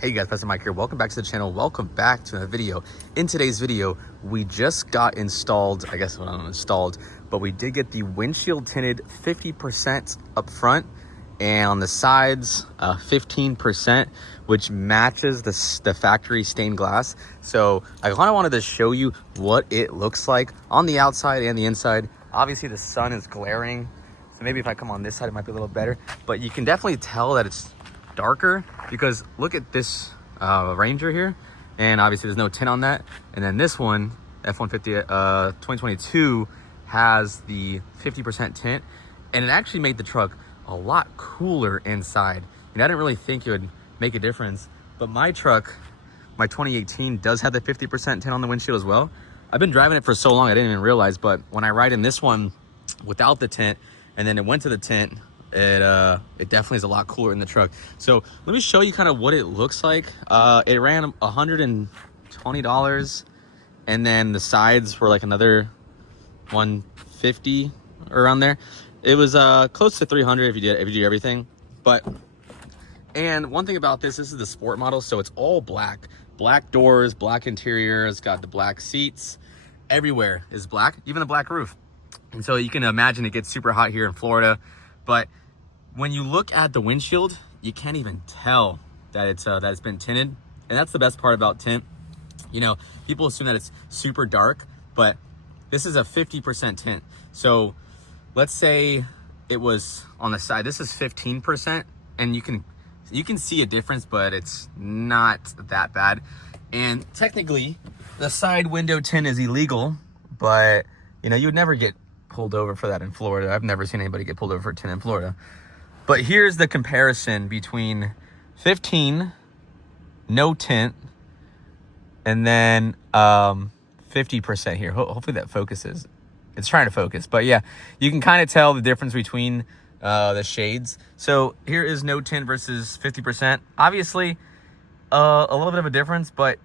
Hey guys, Pastor Mike here. Welcome back to the channel. Welcome back to another video. In today's video, we just got installed, I guess not installed, but we did get the windshield tinted 50% up front and on the sides 15%, which matches the factory stained glass. So I kind of wanted to show you what it looks like on the outside and the inside. Obviously the sun is glaring, so maybe if I come on this side it might be a little better, but you can definitely tell that it's darker because look at this Ranger here, and obviously there's no tint on that. And then this one, F150 2022, has the 50% tint, and it actually made the truck a lot cooler inside. And I didn't really think it would make a difference, but my truck, my 2018, does have the 50% tint on the windshield as well. I've been driving it for so long I didn't even realize, but when I ride in this one without the tint and then it went to the tint, it definitely is a lot cooler in the truck. So let me show you kind of what it looks like. It ran $120, and then the sides were like another $150 around there. It was close to $300 if you do everything. And one thing about this is the sport model, so it's all black doors, black interior. It's got the black seats, everywhere is black, even the black roof. And so you can imagine it gets super hot here in Florida. But when you look at the windshield, you can't even tell that it's been tinted. And that's the best part about tint. You know, people assume that it's super dark, but this is a 50% tint. So let's say it was on the side, this is 15%, and you can see a difference, but it's not that bad. And technically the side window tint is illegal, but you know, you would never get pulled over for that in Florida. I've never seen anybody get pulled over for tint in Florida. But here's the comparison between 15, no tint, and then 50% here. Hopefully that focuses. It's trying to focus, but yeah, you can kind of tell the difference between the shades. So here is no tint versus 50%. Obviously, a little bit of a difference, but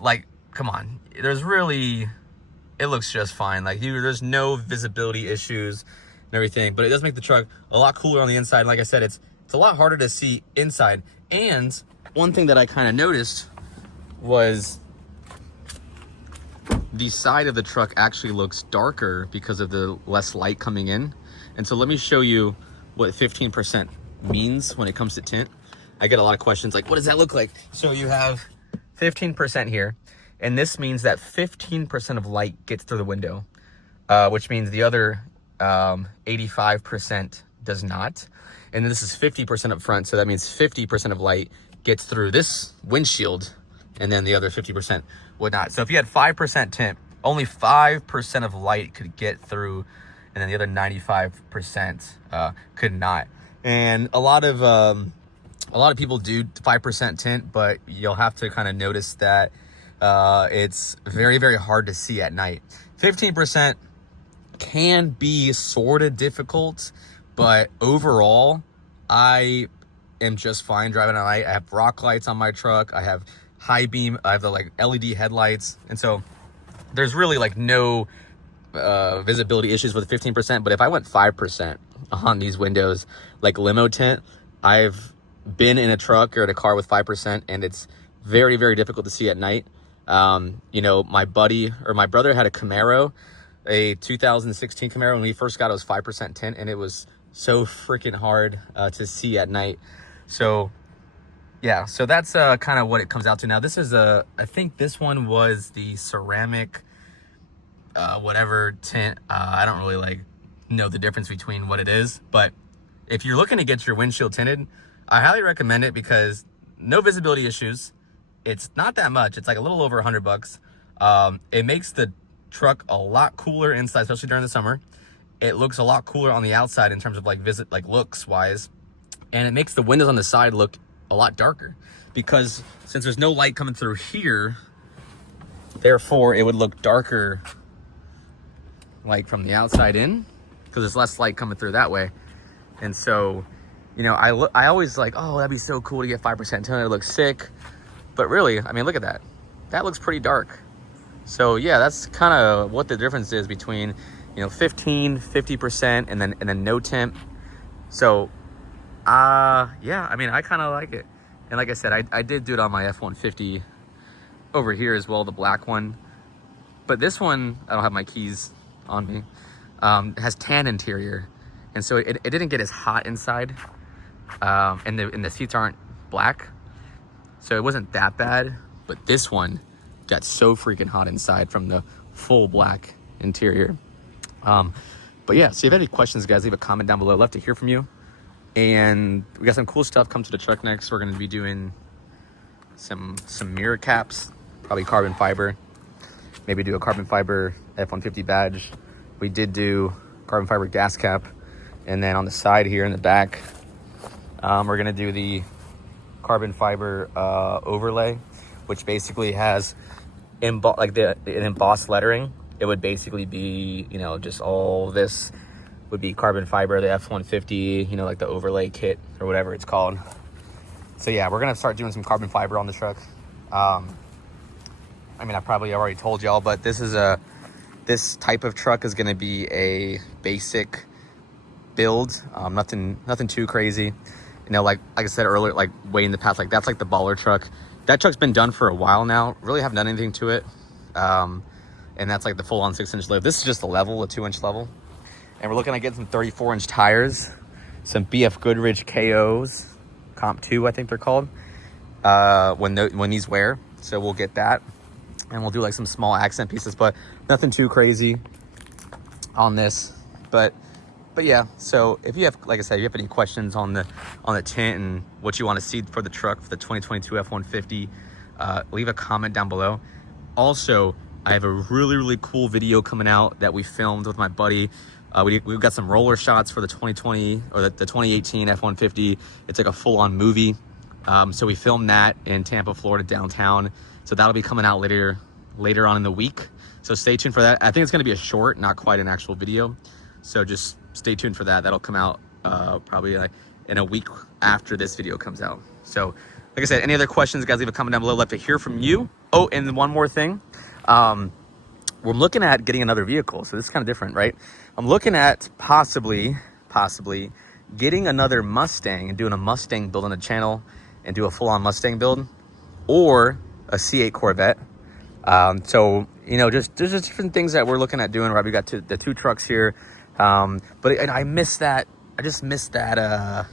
like, come on, it looks just fine. Like there's no visibility issues and everything, but it does make the truck a lot cooler on the inside. Like I said, it's a lot harder to see inside. And one thing that I kind of noticed was the side of the truck actually looks darker because of the less light coming in. And so let me show you what 15% means when it comes to tint. I get a lot of questions like, what does that look like? So you have 15% here. And this means that 15% of light gets through the window, which means the other 85% does not. And then this is 50% up front, so that means 50% of light gets through this windshield, and then the other 50% would not. So if you had 5% tint, only 5% of light could get through, and then the other 95% could not. And a lot of people do 5% tint, but you'll have to kind of notice that it's very, very hard to see at night. 15% can be sort of difficult, but overall, I am just fine driving at night. I have rock lights on my truck. I have high beam. I have the like LED headlights. And so there's really like no visibility issues with 15%. But if I went 5% on these windows, like limo tint, I've been in a truck or in a car with 5%, and it's very, very difficult to see at night. You know, my brother had a Camaro, a 2016 Camaro. When we first got it, was 5% tint, and it was so freaking hard to see at night. So yeah, so that's kind of what it comes out to. Now this is I think this one was the ceramic whatever tint. I don't really like know the difference between what it is, but if you're looking to get your windshield tinted, I highly recommend it because no visibility issues. It's not that much. It's like a little over $100. It makes the truck a lot cooler inside, especially during the summer. It looks a lot cooler on the outside in terms of like looks wise, and it makes the windows on the side look a lot darker because since there's no light coming through here, therefore it would look darker like from the outside in because there's less light coming through that way. And so, you know, I always like, oh, that'd be so cool to get 5% tint. It looks sick. But really, I mean, look at that. That looks pretty dark. So yeah, that's kind of what the difference is between, you know, 15, 50%, and then no tint. So yeah, I mean, I kind of like it. And like I said, I did do it on my F-150 over here as well, the black one. But this one, I don't have my keys on me, has tan interior. And so it didn't get as hot inside. And the seats aren't black. So it wasn't that bad. But this one got so freaking hot inside from the full black interior. But yeah, so if you have any questions, guys, leave a comment down below. I'd love to hear from you. And we got some cool stuff come to the truck next. We're going to be doing some mirror caps, probably carbon fiber. Maybe do a carbon fiber F-150 badge. We did do carbon fiber gas cap. And then on the side here in the back, we're going to do the carbon fiber overlay, which basically has an embossed lettering. It would basically be, you know, just all this would be carbon fiber, the F-150, you know, like the overlay kit or whatever it's called. So yeah, we're gonna start doing some carbon fiber on the truck. I mean, I probably already told y'all, but this type of truck is gonna be a basic build, nothing too crazy. You know, like I said earlier, like way in the past, like that's like the baller truck. That truck's been done for a while now. Really haven't done anything to it. And that's like the full-on 6-inch lift. This is just a level, a 2-inch level. And we're looking at getting some 34-inch tires, some BF Goodrich KOs, Comp 2, I think they're called, when these wear. So we'll get that. And we'll do like some small accent pieces, but nothing too crazy on this. But yeah, so if you have, like I said, if you have any questions on the tint and what you want to see for the truck, for the 2022 F-150, leave a comment down below. Also, I have a really cool video coming out that we filmed with my buddy. We've got some roller shots for the 2020 or the 2018 F-150. It's like a full-on movie. So we filmed that in Tampa, Florida, downtown. So that'll be coming out later on in the week. So stay tuned for that. I think it's going to be a short, not quite an actual video. So just stay tuned for that. That'll come out probably like in a week after this video comes out. So like I said, any other questions, guys, leave a comment down below. I'd love to hear from you. Oh, and one more thing. We're looking at getting another vehicle. So this is kind of different, right? I'm looking at possibly getting another Mustang and doing a Mustang build on the channel and do a full-on Mustang build, or a C8 Corvette. So, you know, there's just different things that we're looking at doing, right? We got the two trucks here. But I miss that. I just miss that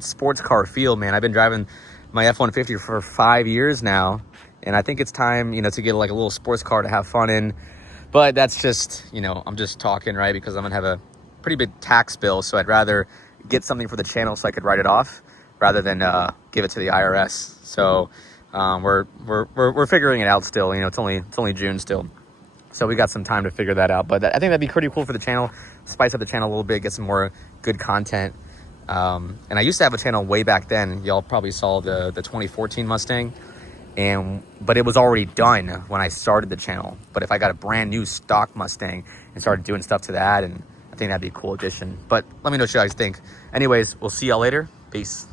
sports car feel, man. I've been driving my F-150 for 5 years now. And I think it's time, you know, to get like a little sports car to have fun in. But that's just, you know, I'm just talking, right? Because I'm going to have a pretty big tax bill. So I'd rather get something for the channel so I could write it off rather than give it to the IRS. So we're figuring it out still. You know, it's only June still. So we got some time to figure that out. But I think that'd be pretty cool for the channel. Spice up the channel a little bit, get some more good content. And I used to have a channel way back then. Y'all probably saw the 2014 Mustang. But it was already done when I started the channel. But if I got a brand new stock Mustang and started doing stuff to that, and I think that'd be a cool addition. But let me know what you guys think. Anyways, we'll see y'all later. Peace.